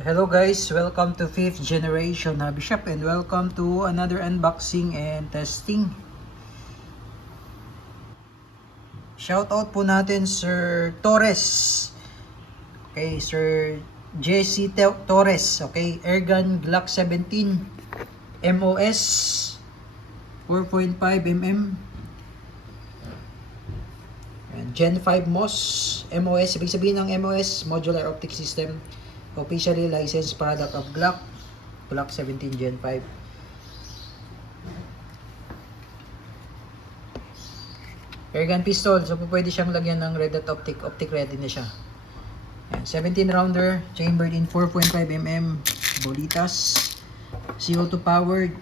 Hello guys, welcome to 5th generation Hobby Shop and welcome to another unboxing and testing. Shoutout po natin Sir Torres. Okay, Sir Jesse Torres. Okay, Airgun Glock 17 MOS 4.5mm Gen 5 MOS. MOS, ibig sabihin ng MOS, Modular Optic System. Officially licensed product of Glock 17 Gen 5. Airgun pistol, so pwede siyang lagyan ng red dot optic ready na siya. Ayan, 17 rounder, chambered in 4.5mm bolitas, CO2 powered.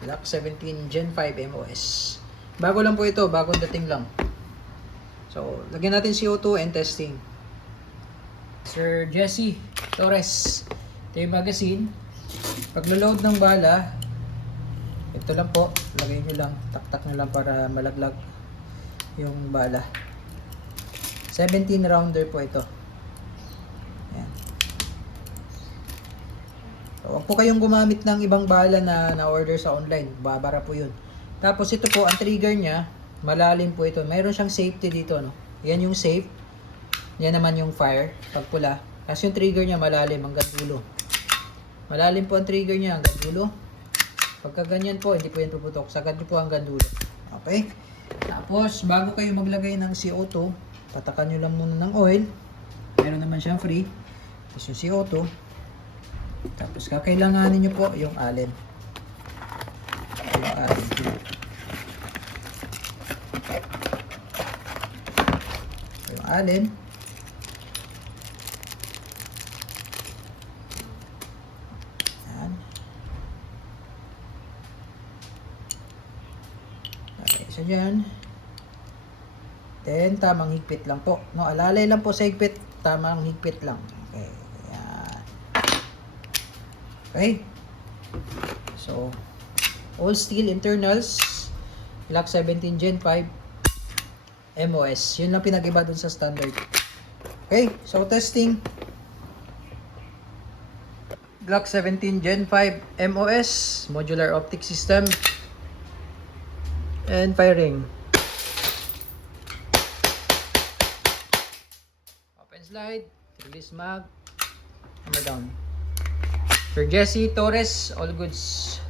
Glock 17 Gen 5 MOS. Bago lang po ito, bagong dating lang. So, lagyan natin CO2 and testing. Sir Jesse Torres. Ito yung magazine. Pag-load ng bala, ito lang po. Lagay nyo lang. Taktak nyo lang para malaglag yung bala. 17 rounder po ito. Ayan. So, huwag po kayong gumamit ng ibang bala na na-order sa online. Babara po yun. Tapos ito po, ang trigger nya, malalim po ito. Mayroon siyang safety dito, no? Yan yung safe. Yan naman yung fire, pag pula. Kasi yung trigger niya malalim hanggang dulo. Malalim po ang trigger niya hanggang dulo. Pagka ganyan po, hindi po yan puputok. Sagad niyo po hanggang dulo. Okay? Tapos, bago kayo maglagay ng CO2, patakan nyo lang muna ng oil. Meron naman siyang free. Tapos yung CO2. Tapos, kakailanganin nyo po yung allen. Yung allen. Allen. Yan. Okay, isa dyan. Then, tamang higpit lang po. No, alalay lang po sa higpit. Tamang higpit lang. Okay. Yan. Okay. So, all steel internals. Glock 17 Gen 5. MOS. Yun lang pinag-iba dun sa standard. Okay, so testing. Glock 17 Gen 5 MOS, modular optic system, and firing. Open slide, release mag, hammer down. Sir Jesse Torres, all goods.